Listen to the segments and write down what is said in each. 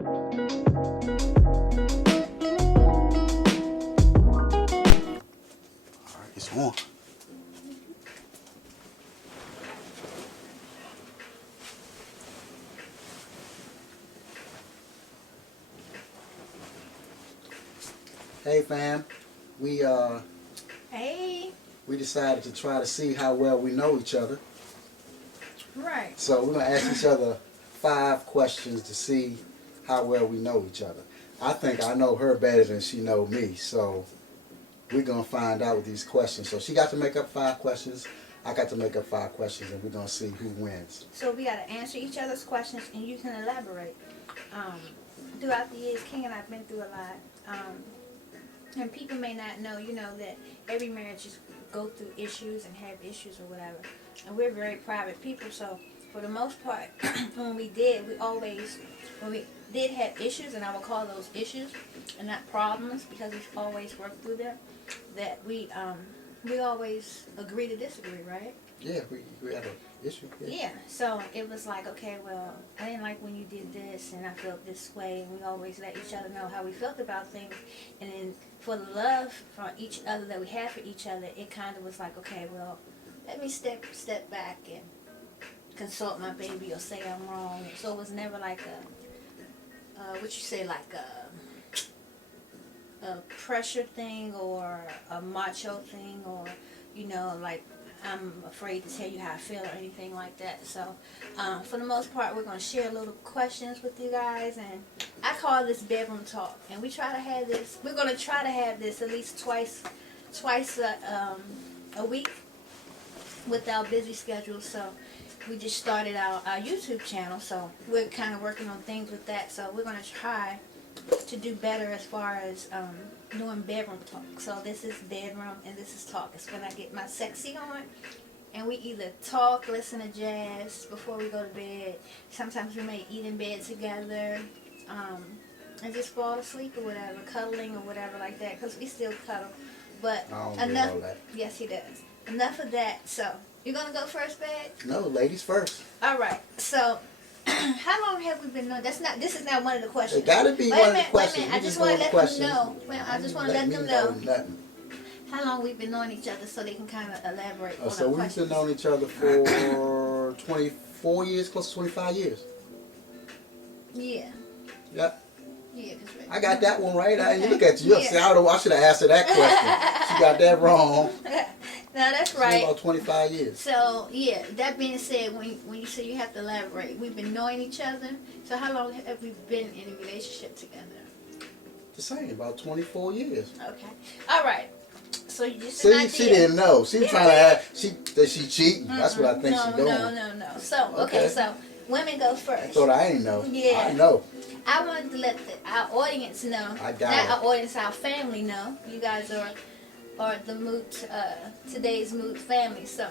Alright, it's on. Hey fam, Hey. we decided to try to see how well we know each other. Right. So we're gonna ask each other 5 questions to see how well we know each other. I think I know her better than she know me, so we're gonna find out with these questions. So she got to make up 5 questions, I got to make up 5 questions, and we're gonna see who wins. So we got to answer each other's questions, and you can elaborate. Throughout the years, King and I've been through a lot. And people may not know, that every marriage just go through issues and have issues or whatever. And we're very private people, so for the most part, when we did have issues, and I would call those issues and not problems because we always worked through them, that we always agree to disagree, right? Yeah, we had an issue. Yeah, so it was like, okay, well, I didn't like when you did this, and I felt this way, and we always let each other know how we felt about things. And then for the love from each other that we had for each other, it kind of was like, okay, well, let me step back and consult my baby or say I'm wrong. So it was never like a pressure thing or a macho thing or, like, I'm afraid to tell you how I feel or anything like that. So, for the most part, we're going to share little questions with you guys. And I call this bedroom talk. And we try to have this, we're going to try to have this at least twice a week with our busy schedule. So, we just started our YouTube channel. So, we're kind of working on things with that. So, we're going to try to do better as far as doing bedroom talk. So this is bedroom and this is talk. It's when I get my sexy on and we either talk, listen to jazz before we go to bed. Sometimes we may eat in bed together and just fall asleep or whatever, cuddling or whatever like that, because we still cuddle. But I don't enough. do all that. Yes, he does. Enough of that. So you're gonna go first, babe? No, ladies first. All right. So how long have we been knowing? This is not one of the questions. It gotta be one of the questions. Wait a minute. I just want to let them know. Well, I just want to let them know Nothing. how long we've been knowing each other so they can kind of elaborate on So our we've questions. been knowing each other for 24 years, close to 25 years. Yeah. Yep. Yeah. I got that one right. You look at you. Yeah. See, I don't know. I should have asked her that question. She got that wrong. No, that's It's right. about 25 years. So, yeah, that being said, when you say you have to elaborate, we've been knowing each other. So how long have we been in a relationship together? The same, about 24 years. Okay. All right. So you just See, she didn't know. She was trying to ask, that she cheating. That's what I think she's doing. No. So, okay, so women go I first. thought I ain't know. Yeah. I know. I wanted to let our audience know, I got not it. our audience, our family know. You guys are the mood, today's mood family. So,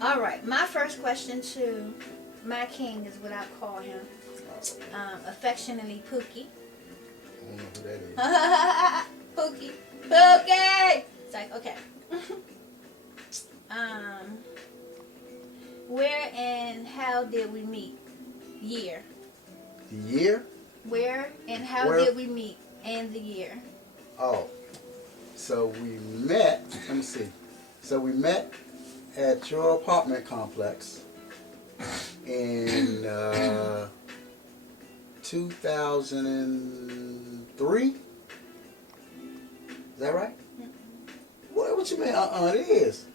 all right. My first question to my king is what I call him, affectionately Pookie. I don't know who that is. Pookie. Pookie. It's like, okay. Where and how did we meet? Year. The year? Where and how Where? did we meet? And the year. Oh. So we met, let me see. So we met at your apartment complex in 2003. Is that right? What you mean? It is.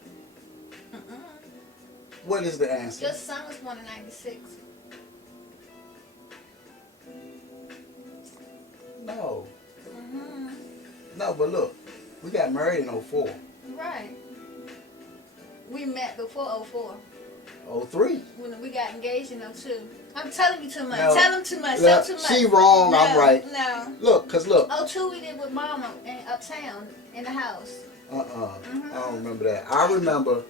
What is the answer? Your son was born in 96. No. No, but look, we got married in 04. Right. We met before 04. 03. When we got engaged in 02. I'm telling you too much. No. Tell him too much. Look, Tell too much. she wrong, No, I'm right. No. Look, cause look. 02 we did with Mama in Uptown in the house. I don't remember that. I remember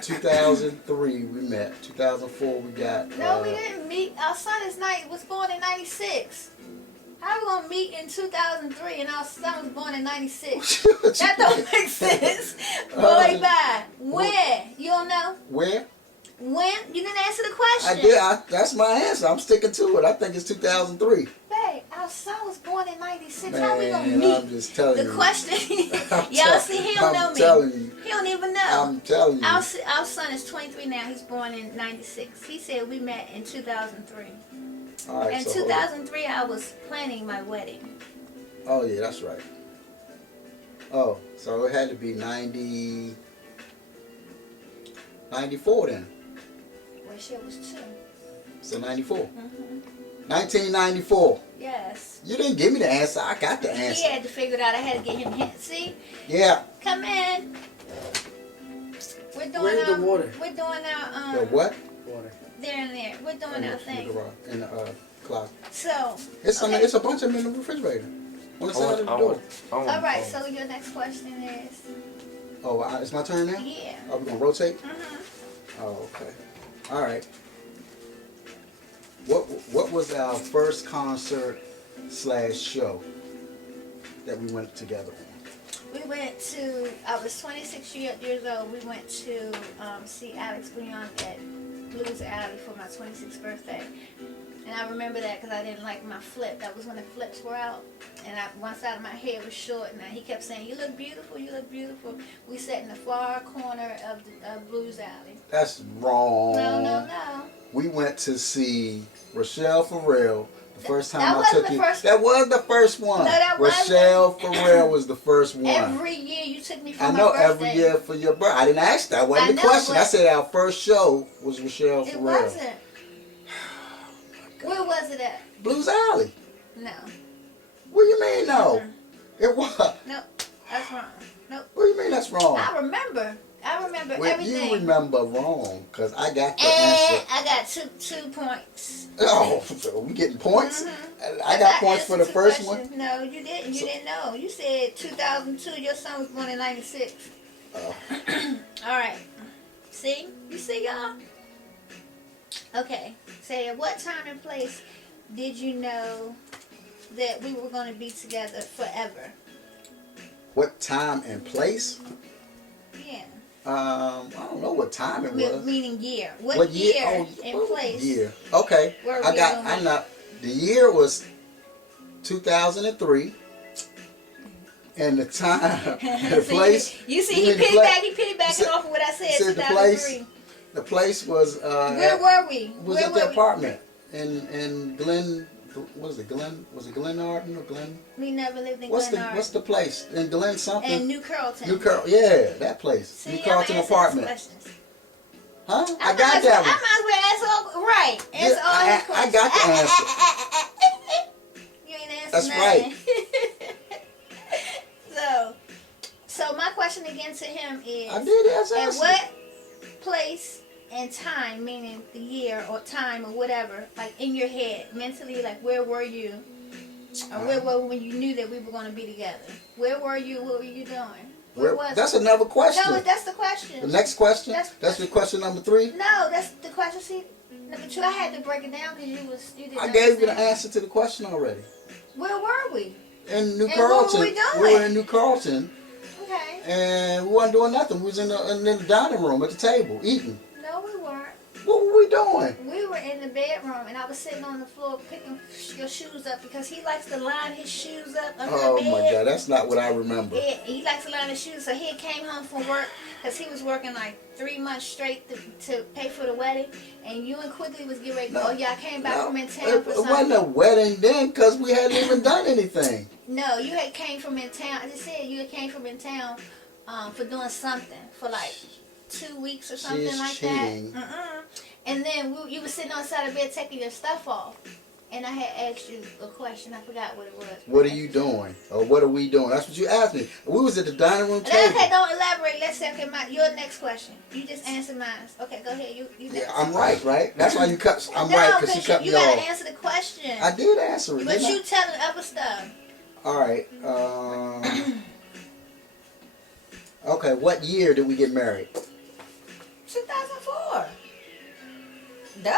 2003 we met. 2004 we got. No, we didn't meet. Our son was born in 96. How we gonna meet in 2003 and our son was born in 96? That don't make sense. Boy, bye. Where? You don't know? Where? When? You didn't answer the question. I did. That's my answer. I'm sticking to it. I think it's 2003. Babe, our son was born in 96. Man, How we gonna meet? I'm just telling you. The question, y'all see, he don't know I'm me. telling you. He don't even know. I'm telling you. Our son is 23 now. He's born in 96. He said we met in 2003. All right, In so 2003, I was planning my wedding. Oh, yeah, that's right. Oh, so it had to be 94 then. Well, shit was 2. So 94. Mm-hmm. 1994. Yes. You didn't give me the answer. I got the He answer. had to figure it out. I had to get him hints. See? Yeah. Come in. We're doing Where's the water? We're doing our The what? Water. there and there. We're doing our thing. In the closet. So. It's okay. it's a bunch of them in the refrigerator. On the side of the door. All right. So your next question is. Oh, it's my turn now? Yeah. Are we going to rotate? Mhm. Oh, okay. All right. What was our first concert / show that we went together on? We went to. I was 26 years old. We went to see Alex Bouillon at Blues Alley for my 26th birthday. And I remember that because I didn't like my flip. That was when the flips were out. And one side of my hair was short. And he kept saying, "You look beautiful, you look beautiful." We sat in the far corner of the Blues Alley. That's wrong. No. We went to see Rochelle Farrell. The first time That I wasn't took the you. first- That was the first one. No, that wasn't. Rochelle Farrell was the first one. Every year you took me for I my know birthday. every year for your birthday. I didn't ask that. Wasn't I the know, question. but- I said our first show was Rochelle It Farrell. wasn't. Where was it at? Blues Alley. No. What do you mean no? It was. Nope. That's wrong. Nope. What do you mean that's wrong? I remember Well, everything. you remember wrong, because I got the And answer. I got two points. Oh, so we getting points? Mhm. I got points for the answered first two one? questions. No, you didn't. You So- didn't know. You said 2002. Your son was born in 96. Oh. All right. See? You see, y'all? Okay. Say, at what time and place did you know that we were going to be together forever? What time and place? Yeah. I don't know what time it was. Meaning year. What year and place? Year. Okay. Where I we got. going? I know. The year was 2003, and the time, the See, place. You see, you he mean the pla- piggybacking said- off of what I said. said the 2003. The place was. Where were we? Was Where at the were we? apartment in Glen. What is it? Glen? Was it Glen Arden or Glen? We never lived in What's Glenarm. the place in Glen something? And New Carlton. New Carlton. Yeah, that place. See, New I'm Carlton answering apartment. questions. Huh? I I got that one. I might as well answer all right. Answer Yeah, all these I questions. got the answer. You ain't answered That's nothing. So my question again to him is: I did answer. at what place and time, meaning the year or time or whatever, like in your head, mentally, like where were you, or where were we when you knew that we were going to be together? Where were you? What were you doing? Where was That's it? another question. No, that's the question. The next question? That's- That's your question number 3? No, that's the question. See, number 2, I had to break it down because you didn't. I gave you the understand. answer to the question already. Where were we? In New And Carlton. what were we doing? We were in New Carlton, Okay. and we wasn't doing nothing. We was in the dining room at the table eating. No, we weren't. What were we doing? We were in the bedroom, and I was sitting on the floor picking your shoes up because he likes to line his shoes up under Oh the bed. my God, that's not what I remember. Yeah, he likes to line his shoes. So he came home from work because he was working like 3 months straight to pay for the wedding. And you and Quigley was getting ready to go. No. Oh, y'all came back No, from in town it for wasn't something. a wedding then because we hadn't even done anything. No, you had came from in town. I just said you had came from in town for doing something for like 2 weeks or something She's like cheating. that. And then you were sitting on the side of the bed taking your stuff off. And I had asked you a question. I forgot what it was. What are you doing? Or what are we doing? That's what you asked me. We was at the dining room table. Okay, don't elaborate. Let's say, okay, your next question. You just answered mine. Okay, go ahead. You next. Yeah, I'm right? That's why you cut. I'm no, right because you cut you me gotta off. answer the question. I did answer it. But didn't you telling other stuff. I? All right. Okay. What year did we get married? 2004. Duh.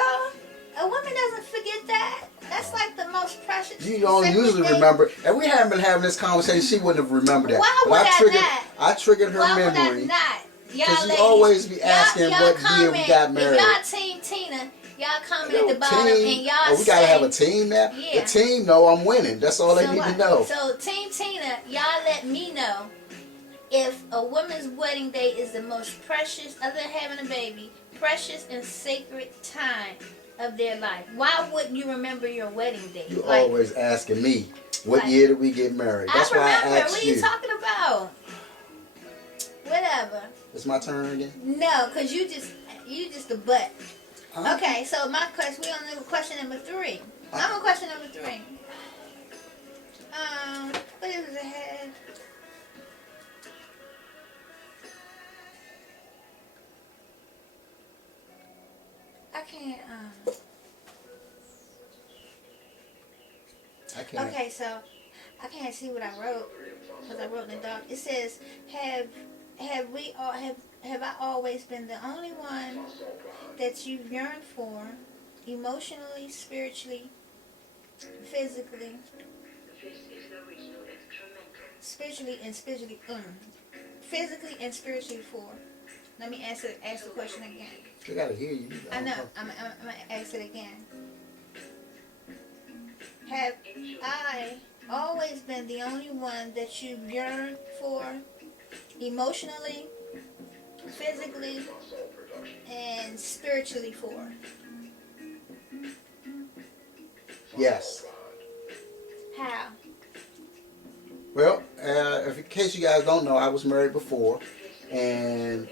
A woman doesn't forget that. That's like the most precious. You don't sacred usually thing. remember. And we haven't been having this conversation. She wouldn't have remembered that. Why But would I triggered. not? I triggered her Why memory. would I not? Because you ladies, always be asking y'all what year we comment. got married. If y'all Team Tina, y'all comment You know, at the bottom team. and y'all Oh, we gotta say, have a team now. Yeah. The team know I'm winning. That's all they need to know. So Team Tina, y'all let me know if a woman's wedding day is the most precious, other than having a baby, precious and sacred time of their life. Why wouldn't you remember your wedding day? You always asking me, what Like, year did we get married? That's why I remember. asked What are you. you talking about? Whatever. It's my turn again. No, cause you just a butt. Huh? Okay, so my question, we on question number 3. I'm on question number 3. What is it ahead? I can't. I can't. Okay, so I can't see what I wrote because I wrote in the dark. It says, have I always been the only one that you've yearned for, emotionally, spiritually, physically, physically and spiritually for? Let me ask the question again. I gotta hear you. I know. I'm gonna ask it again. Have I always been the only one that you yearned for, emotionally, physically, and spiritually for? Yes. How? Well, in case you guys don't know, I was married before, and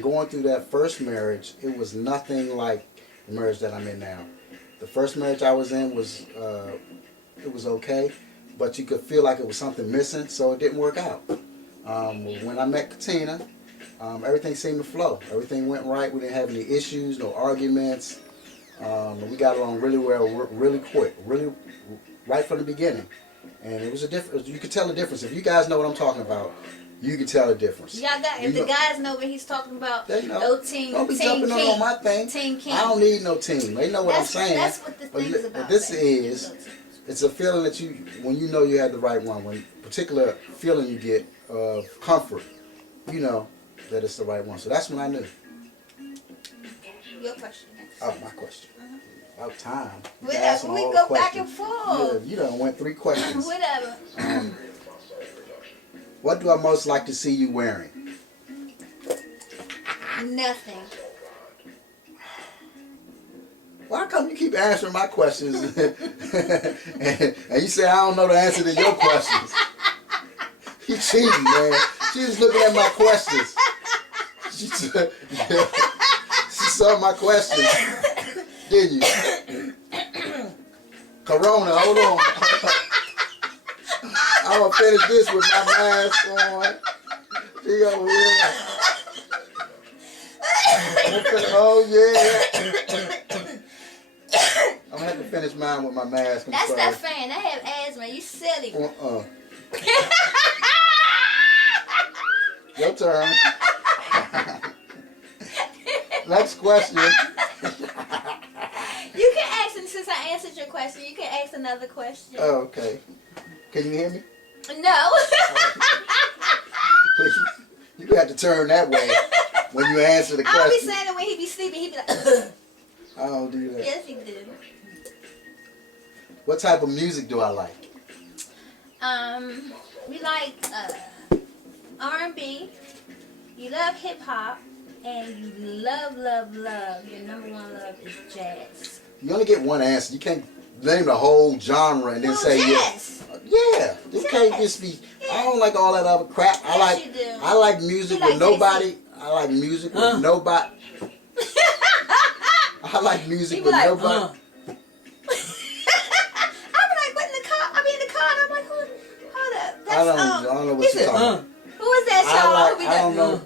going through that first marriage, it was nothing like the marriage that I'm in now. The first marriage I was in was it was okay, but you could feel like it was something missing, so it didn't work out. When I met Katina, everything seemed to flow. Everything went right. We didn't have any issues, no arguments. We got along really well, really quick, really right from the beginning. And it was a difference. You could tell the difference. If you guys know what I'm talking about, you can tell the difference. If the guys know what he's talking about, they know. no team. Don't be team jumping king. on my thing. Team King. I don't need no team. They know what I'm saying. That's what the thing is about. This is, it's a feeling that you, when you know you have the right one, when particular feeling you get of comfort, you know that it's the right one. So that's when I knew. Your question next. Oh, my question. About time. Whatever. We go back and forth. Yeah, you done went 3 questions. Whatever. What do I most like to see you wearing? Nothing. Why come you keep answering my questions and you say I don't know the answer to your questions? You cheating, man. She was looking at my questions. She saw my questions. Didn't you? Corona, hold on. I'm going to finish this with my mask on. She over here. Oh, yeah. I'm going to have to finish mine with my mask. That's that fan. I have asthma. You silly. Your turn. Next question. You can ask, and since I answered your question, you can ask another question. Oh, okay. Can you hear me? No. Please. You have to turn that way when you answer the question. I'll be saying it when he be sleeping. He be like, I don't do that. yes, he do. What type of music do I like? We like R&B. You love hip hop, and you love. Your number 1 love is jazz. You only get one answer. You can't name the whole genre and then say jazz. Yeah. You can't just be. I don't like all that other crap. Yes, you do. I like music You like with nobody. I like music with nobody. I like music with nobody. I'll be in the car and I'm like, hold up. That's, I don't know what you're talking about. Who is that song? I don't know.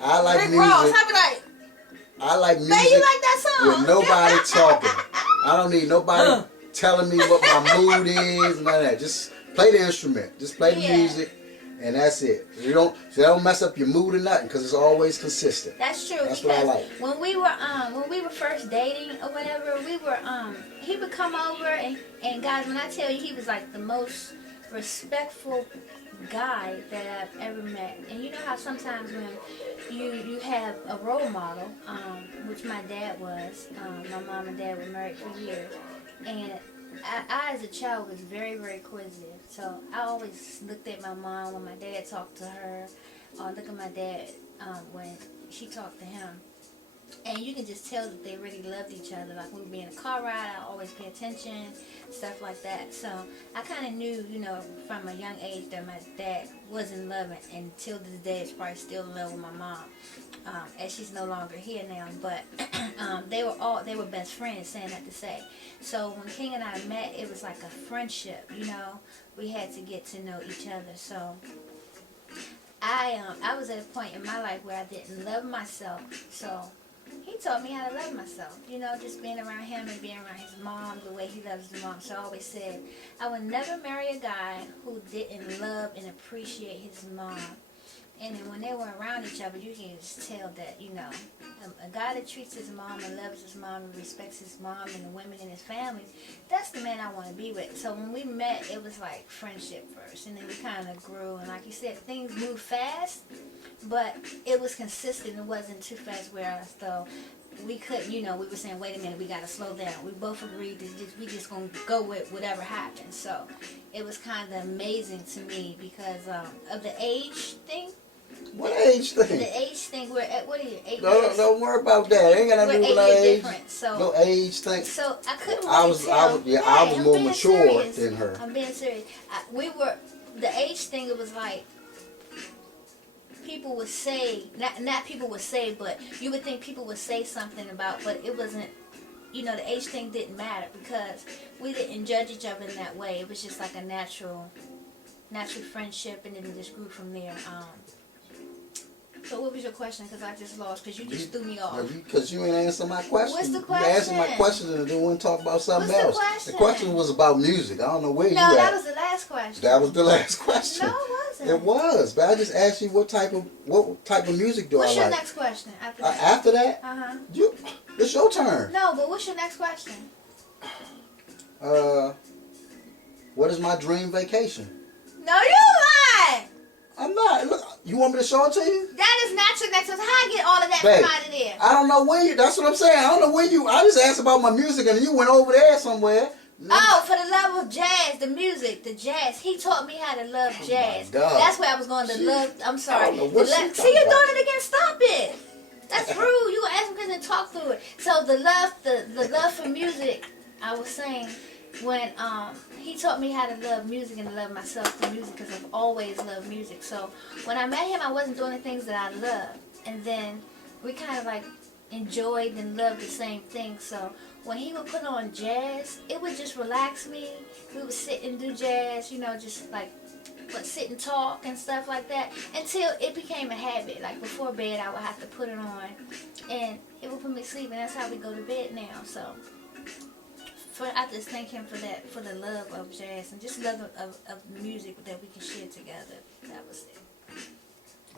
I like Rick music. Ross. I'll be like, I like music babe, you like that song? with nobody talking. I don't need nobody telling me what my mood is and none of that. Just play the instrument. Just play the music, and that's it. You don't mess up your mood or nothing because it's always consistent. That's true. That's what I like. When we were first dating or whatever, he would come over and guys, when I tell you, he was like the most respectful guy that I've ever met. And you know how sometimes when you have a role model, which my dad was, my mom and dad were married for years, and I as a child was very, very inquisitive. So I always looked at my mom when my dad talked to her, or look at my dad when she talked to him. And you can just tell that they really loved each other. Like when we'd be in a car ride, I always pay attention, stuff like that. So I kind of knew, from a young age that my dad was in love, and till this day is probably still in love with my mom. And she's no longer here now, but they were best friends, saying that to say. So when King and I met, it was like a friendship, we had to get to know each other. So I was at a point in my life where I didn't love myself, so he taught me how to love myself, just being around him and being around his mom the way he loves his mom. So I always said I would never marry a guy who didn't love and appreciate his mom. And then when they were around each other, you can just tell that, a guy that treats his mom and loves his mom and respects his mom and the women in his family, that's the man I want to be with. So when we met, it was like friendship first, and then we kind of grew. And like you said, things moved fast, but it was consistent. It wasn't too fast where though we couldn't, we were saying, wait a minute, we got to slow down. We both agreed that we just going to go with whatever happens. So it was kind of amazing to me because of the age thing. What age thing? The age thing. We're at, what are you, 8 No, years? don't worry about that. Ain't got nothing to do with We're 8 years age. different. So, no age thing. So I couldn't I really was tell. I was I'm more being mature serious. than her. I'm being serious. The age thing, it was like, people would say, not people would say, but you would think people would say something about, but it wasn't, the age thing didn't matter because we didn't judge each other in that way. It was just like a natural friendship, and then it just grew from there. So what was your question? Because I just lost, because you just threw me off. Because you ain't answer my question. What's the You question? answered my question and then went to talk about something What's else. the question? The question was about music. I don't know where you No, at. that was the last question. That was the last question. No, it wasn't. It was, but I just asked you what type of music do What's I your like. next question after that? After that, Uh-huh. it's your turn. No, but what's your next question? What is my dream vacation? No, you lying. I'm not. Look, you want me to show it to you? That is not your next question. How I get all of that Babe, from out of there? I don't know where you. That's what I'm saying. I don't know where you. I just asked about my music and you went over there somewhere. Oh, for the love of jazz, the music, the jazz. He taught me how to love jazz. My God. That's where I was going to love. I'm sorry. I don't know what See, she's you're talking about. doing it again. Stop it. That's rude. You gonna ask me and talk through it. So the love for music. I was saying when he taught me how to love music and to love myself through music because I've always loved music. So when I met him, I wasn't doing the things that I loved, and then we kind of like enjoyed and loved the same thing. So when he would put on jazz, it would just relax me. We would sit and do jazz, just like sit and talk and stuff like that until it became a habit. Like before bed, I would have to put it on, and it would put me to sleep, and that's how we go to bed now. So I just thank him for that, for the love of jazz and just love of music that we can share together. That was it.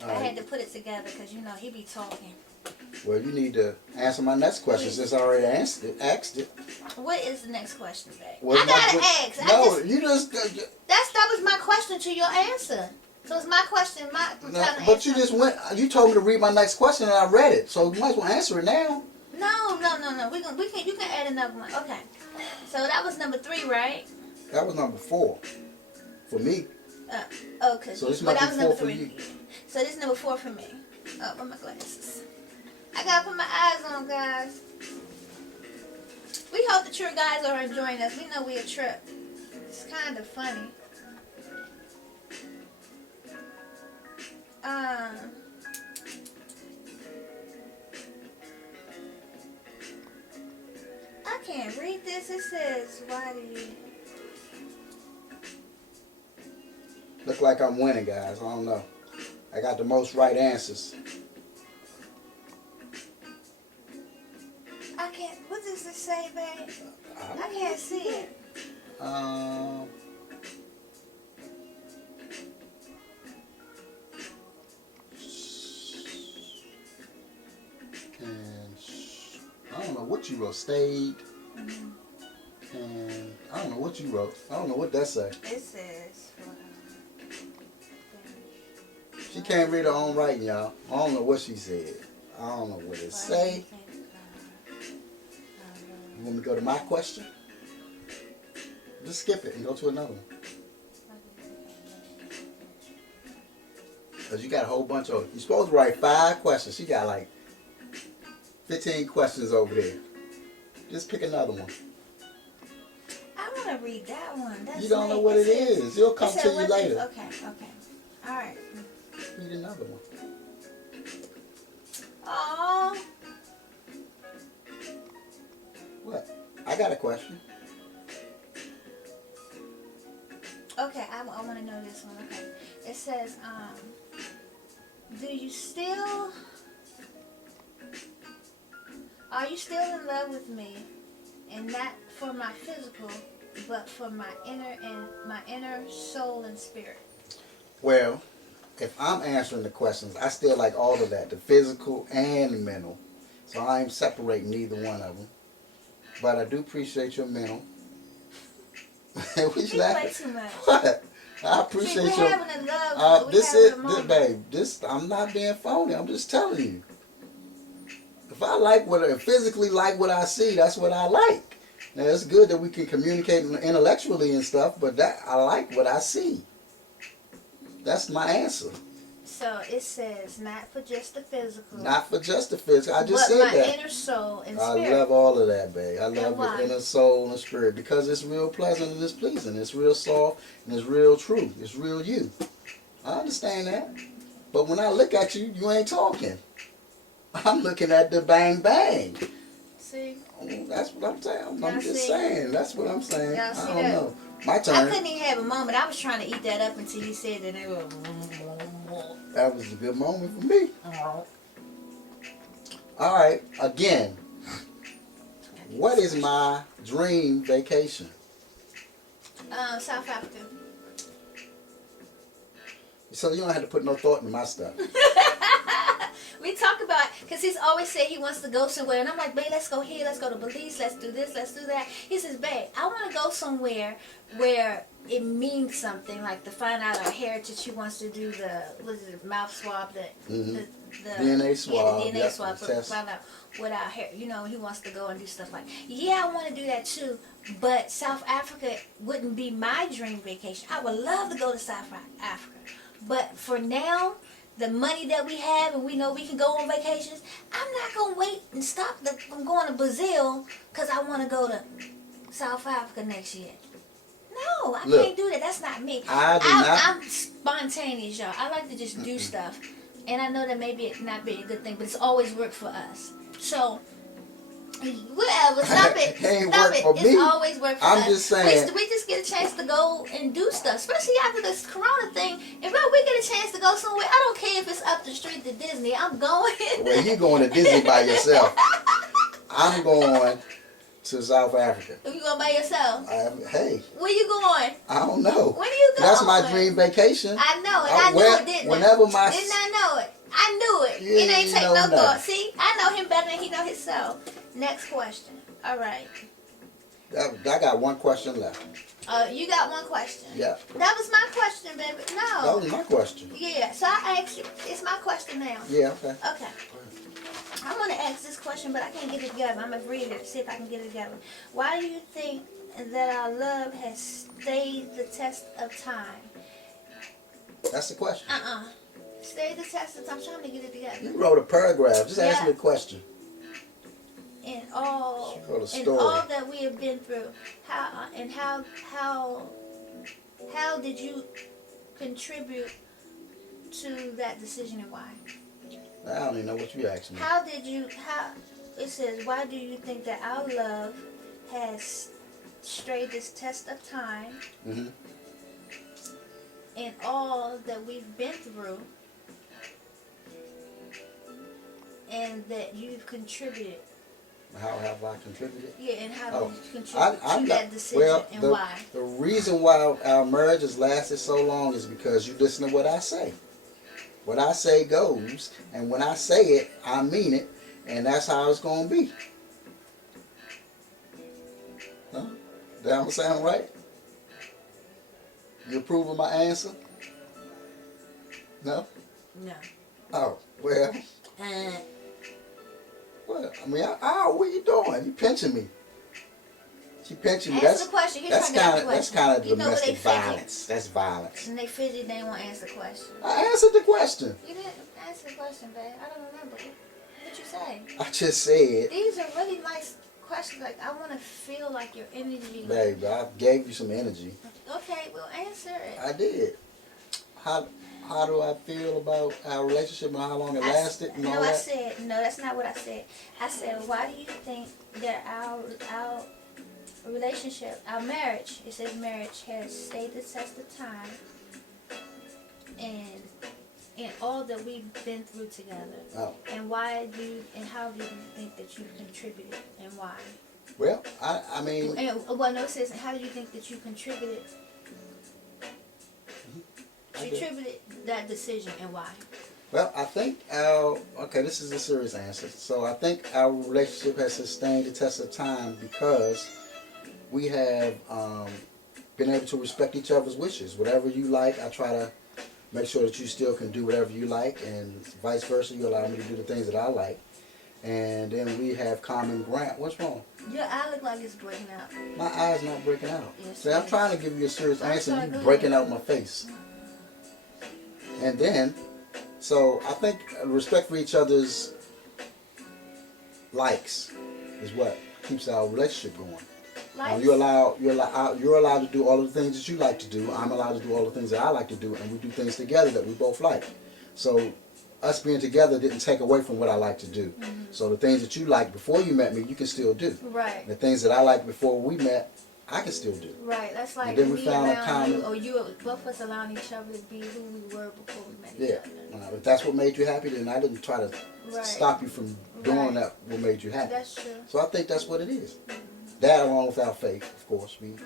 I had to put it together because he be talking. Well, you need to answer my next question since I already asked it. What is the next question, babe? What's I gotta my ask. No, you just. That was my question to your answer. So it's my question. But you just went. You told me to read my next question and I read it, so you might as well answer it now. No. You can add another one. Okay. So that was number 3, right? That was number 4 for me. Okay. So this might that be was 4 number for 3. you. So this is number 4 for me. Oh, with my glasses. I gotta put my eyes on, guys. We hope that you guys are enjoying us. We know we a trip. It's kind of funny. I can't read this. It says, why do you... Look like I'm winning, guys. I don't know. I got the most right answers. I can't... What does this say, babe? I can't see it. I don't know what you wrote. Stayed. And I don't know what you wrote. I don't know what that say. It says... She can't read her own writing, y'all. I don't know what she said. I don't know what it say. You want me to go to my question? Just skip it and go to another one. Because you got a whole bunch of... You're supposed to write 5 questions. She got like 15 questions over there. Just pick another one. I want to read that one. That's You don't know neat. what it is. It'll come to you later. Okay. All right. Read another one. Oh. What? I got a question. Okay, I want to know this one. Okay. It says, are you still in love with me? And not for my physical, but for my inner soul and spirit. Well, if I'm answering the questions, I still like all of that, the physical and the mental. So I ain't separating neither one of them. But I do appreciate your mental. What you You play laughing? too much. What? I appreciate See, we're your... having a love. This, I'm not being phony. I'm just telling you. If I like physically like what I see, that's what I like. Now it's good that we can communicate intellectually and stuff, but that I like what I see. That's my answer. So it says not for just the physical. Not for just the physical. I just said but my that. inner soul and I spirit. love all of that, babe. I love why? the inner soul and spirit because it's real pleasant and it's pleasing. It's real soft and it's real true. It's real you. I understand that. But when I look at you, you ain't talking. I'm looking at the bang bang. See? That's what I'm saying. I'm Y'all just see? saying. That's what I'm saying. Y'all see I don't that? know. My I turn. couldn't even have a moment. I was trying to eat that up until you said that. That was a good moment for me. All right. Again, what is my dream vacation? South Africa. So you don't have to put no thought into my stuff. We talk about, because he's always said he wants to go somewhere. And I'm like, babe, let's go here. Let's go to Belize. Let's do this. Let's do that. He says, babe, I want to go somewhere where it means something. Like to find out our heritage. He wants to do the mouth swab, the DNA swab. Yeah, the DNA yep, swab. To test. find out what our hair, he wants to go and do stuff like, yeah, I want to do that too. But South Africa wouldn't be my dream vacation. I would love to go to South Africa. But for now, the money that we have and we know we can go on vacations, I'm not going to wait and stop from going to Brazil because I want to go to South Africa next year. No, I can't do that. That's not me. I'm spontaneous, y'all. I like to just do stuff. And I know that maybe it not be a good thing, but it's always worked for us. So, whatever, stop it. Stop it. It's always worked for us. I'm just saying. We just get a chance to go and do stuff, especially after this Corona thing. If we get a chance to go somewhere, I don't care if it's up the street to Disney. I'm going. Well, you going to Disney by yourself. I'm going to South Africa. You going by yourself? Hey. Where you going? I don't know. Where do you go? That's my dream vacation. I know it. I knew it, didn't whenever I? Didn't I know it? I knew it. Yeah, It ain't take know no nothing. thought. See, I know him better than he know himself. Next question. All right. I got one question left. You got one question. Yeah. That was my question, baby. No. That was my question. Yeah. So I asked you. It's my question now. Yeah, okay. Okay. I'm gonna ask this question, but I can't get it together. I'm gonna read it, see if I can get it together. Why do you think that our love has stayed the test of time? That's the question. Stayed the test of time. I'm trying to get it together. You wrote a paragraph. Just ask me a question. In all, She wrote a in story. all that we have been through, how did you contribute to that decision and why? I don't even know what you asked me. It says, why do you think that our love has strayed this test of time in all that we've been through and that you've contributed? How have I contributed? Yeah, and how did you contribute to that decision and why? The reason why our marriage has lasted so long is because you listen to what I say. What I say goes, and when I say it, I mean it, and that's how it's going to be. Huh? That don't sound right? You approve of my answer? No? No. Oh, well. Well, I mean, what are you doing? You pinching me. She pinching me. Answer the question. Here's That's trying to get kind the of question. You know domestic they fidget. violence. That's violence. And they fidget, they won't answer the question. I answered the question. You didn't answer the question, babe. I don't remember. What'd you say? I just said, These are really nice questions. Like, I want to feel like your energy. baby, I gave you some energy. Okay, well, answer it. I did. How do I feel about our relationship and how long it lasted and all that? No, that's not what I said. I said, why do you think that our relationship, our marriage, it says marriage has stayed the test of time and all that we've been through together. Oh. And how do you think that you contributed and why? Well, I mean... No, it says, how do you think that you contributed that decision and why? Well, I think this is a serious answer. So I think our relationship has sustained the test of time because we have been able to respect each other's wishes. Whatever you like, I try to make sure that you still can do whatever you like, and vice versa, you allow me to do the things that I like. And then we have common ground. What's wrong? Your eye look like it's breaking out. My eye's not breaking out. Yes, See, I'm trying to give you a serious answer, sorry, and you go breaking ahead. out my face. And then, so I think respect for each other's likes is what keeps our relationship going. You're allowed to do all of the things that you like to do. I'm allowed to do all the things that I like to do, and we do things together that we both like. So us being together didn't take away from what I like to do. Mm-hmm. So the things that you liked before you met me, you can still do. Right. The things that I liked before we met, I can still do. Right. That's like And then we me found a allowing common- you, or you, both of us allowing each other to be who we were before we met Yeah. each other. If that's what made you happy, then I didn't try to Right. stop you from doing Right. that what made you happy. That's true. So I think that's what it is. That along with our faith, of course. We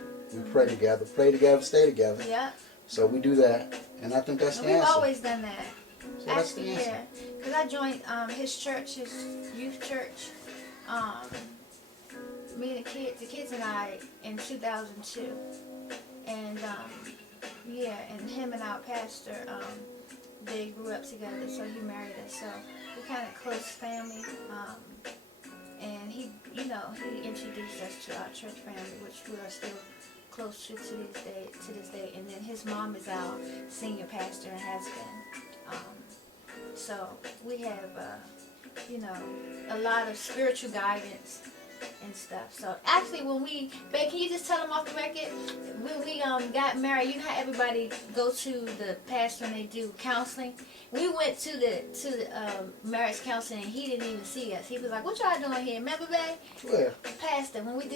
pray together, stay together. Yeah. So we do that, and I think that's And the we've answer. always done that. So that's the Actually, answer. yeah. Because I joined his church, his youth church, me and the kids and I in 2002. And and him and our pastor, they grew up together, so he married us. So we're kind of close family. And he introduced us to our church family, which we are still close to this day. And then his mom is our senior pastor and has been. So we have, a lot of spiritual guidance and stuff. So actually, babe, can you just tell them off the record? When we got married, you know how everybody go to the pastor and they do counseling. We went to the marriage counseling, and he didn't even see us. He was like, "What y'all doing here?" Remember, babe? Where? Pastor, when we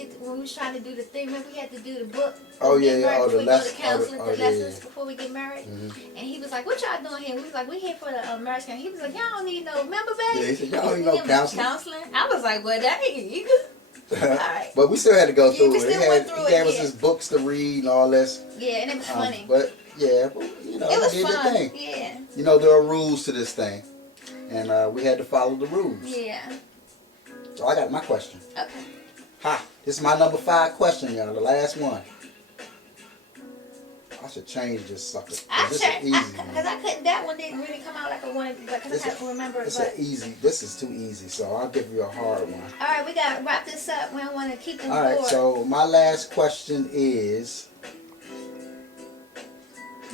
was trying to do the thing, remember we had to do the book. Oh yeah, Get yeah. married Oh, before the we go to lessons. counseling, the lessons Yeah. before we get married. Mm-hmm. And he was like, "What y'all doing here?" We was like, "We here for the marriage counseling." He was like, "Y'all don't need no, remember, babe?" Yeah, he said, "Y'all don't need no counseling." I was like, "Well, that ain't you." Alright. But we still had to go Yeah, through we it. still went through He gave it, us yeah. his books to read and all this. Yeah, and it was funny. But yeah, you know, It was we did fun. the thing. Yeah. You know, there are rules to this thing, and we had to follow the rules. Yeah. So I got my question. Okay. Ha! This is my number 5 question, y'all. The last one. I should change this sucker. 'Cause this is easy. Because I couldn't. That one didn't really come out like I wanted to, because I can't remember it. It's But an easy. This is too easy, so I'll give you a hard one. all right, we gotta wrap this up. We don't want to keep them All right. bored. So my last question is,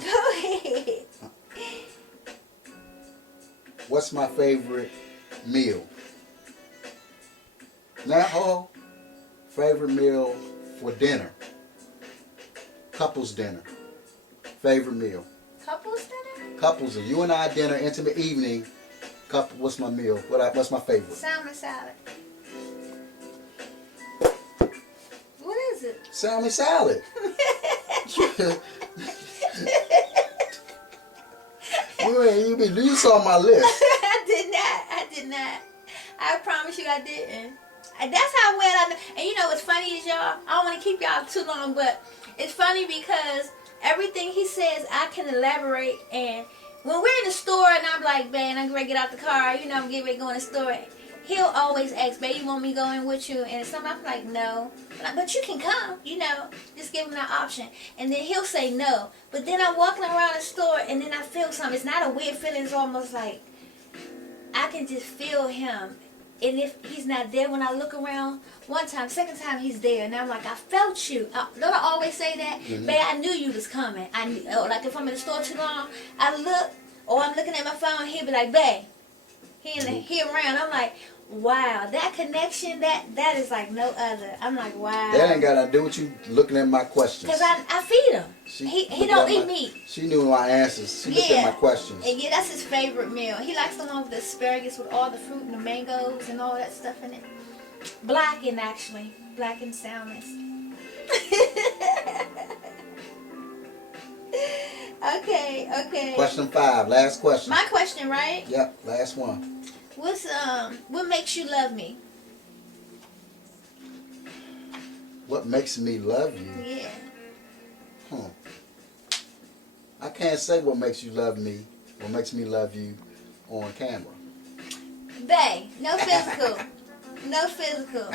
Go ahead. what's my favorite meal? Now, favorite meal for dinner. Couples dinner. Favorite meal. Couples dinner? Couples, you and I dinner, intimate evening. What's my meal? What's my favorite? Salmon salad. What is it? Salmon salad. You saw my list. I did not. I promise you I didn't. And that's how well I know. And you know what's funny is, y'all, I don't want to keep y'all too long, but it's funny because everything he says I can elaborate. And when we're in the store and I'm like, man, I'm ready to get out the car, I'm getting ready to go in the store. he'll always ask, baby, you want me going with you? And sometimes I'm like, no. But you can come, just give him that option. And then he'll say no. But then I'm walking around the store and then I feel something. It's not a weird feeling. It's almost like I can just feel him. And if he's not there when I look around, one time, second time he's there. And I'm like, I felt you. Don't I always say that? Mm-hmm. Babe, I knew you was coming. Like if I'm in the store too long, I look, or I'm looking at my phone, he'll be like, babe, he around. I'm like, wow, that connection, that is like no other. I'm like, wow. That ain't got to do with you looking at my questions. Because I feed him. He don't eat meat. She knew my answers. She looked at my questions. And yeah, that's his favorite meal. He likes the one with the asparagus with all the fruit and the mangoes and all that stuff in it. Blackened, actually. Blackened salmon. Okay. Question 5, last question. My question, right? Yep, last one. What makes you love me? What makes me love you? Yeah. I can't say what makes you love me, what makes me love you on camera. Bae, no physical. No physical.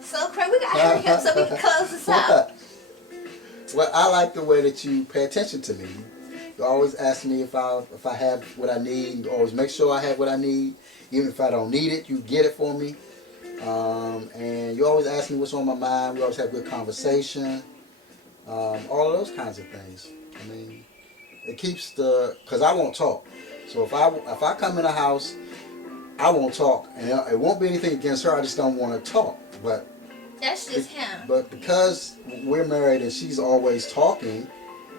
So crazy. We got to hurry up so we can close this out. Well, I like the way that you pay attention to me. You always ask me if I have what I need. You always make sure I have what I need. Even if I don't need it, you get it for me. And you always ask me what's on my mind. We always have good conversation. All of those kinds of things. I mean, it keeps because I won't talk. So if I come in a house, I won't talk. And it won't be anything against her. I just don't want to talk. But that's just him. But because we're married and she's always talking,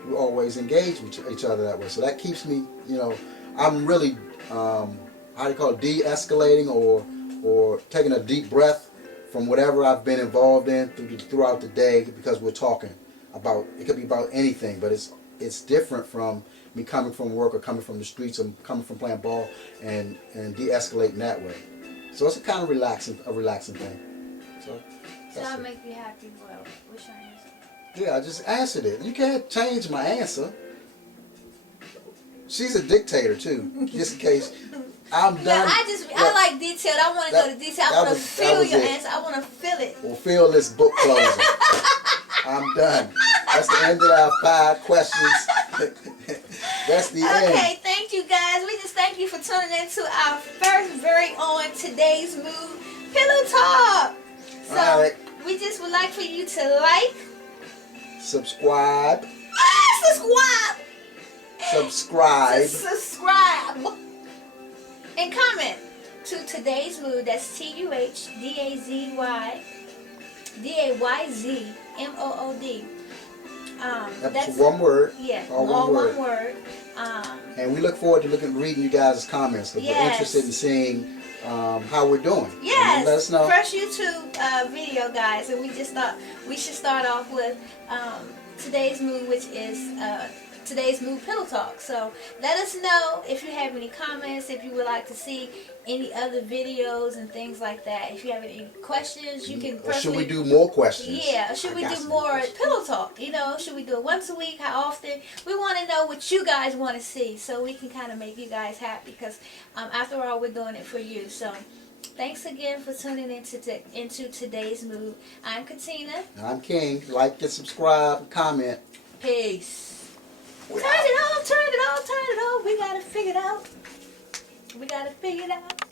we always engage with each other that way. So that keeps me, I'm really, de-escalating or taking a deep breath from whatever I've been involved in throughout the day because we're talking about, it could be about anything, but it's different from me coming from work or coming from the streets or coming from playing ball and de-escalating that way. So it's a kind of relaxing thing. So I'll make you happy. Well, what's your answer? Yeah, I just answered it. You can't change my answer. She's a dictator too, just in case. I'm done. Yeah, I like detailed. I want to go to detail. I want to feel your answer. I want to feel it. We'll feel this book closing. I'm done. That's the end of our 5 questions. That's the end. Okay, thank you guys. We just thank you for tuning in to our first very own Today's Mood Pillow Talk. So Alright. we just would like for you to like, subscribe, subscribe, and comment to Today's Mood. That's TUHDAZYZMOOD. That's one word. Yeah, all one word. And we look forward to reading you guys' comments. Because we're interested in seeing how we're doing. Yes. Let us know. First YouTube video, guys, and we just thought we should start off with Today's Mood, which is Today's Mood Pillow Talk. So let us know if you have any comments, if you would like to see any other videos and things like that. If you have any questions, you can. Or should we do more questions? Yeah. Should we do more pillow talk? Should we do it once a week? How often? We want to know what you guys want to see, so we can kind of make you guys happy. Because after all, we're doing it for you. So thanks again for tuning into Today's Mood. I'm Katina. I'm King. Like and subscribe, comment. Peace. Turn it on. We gotta figure it out.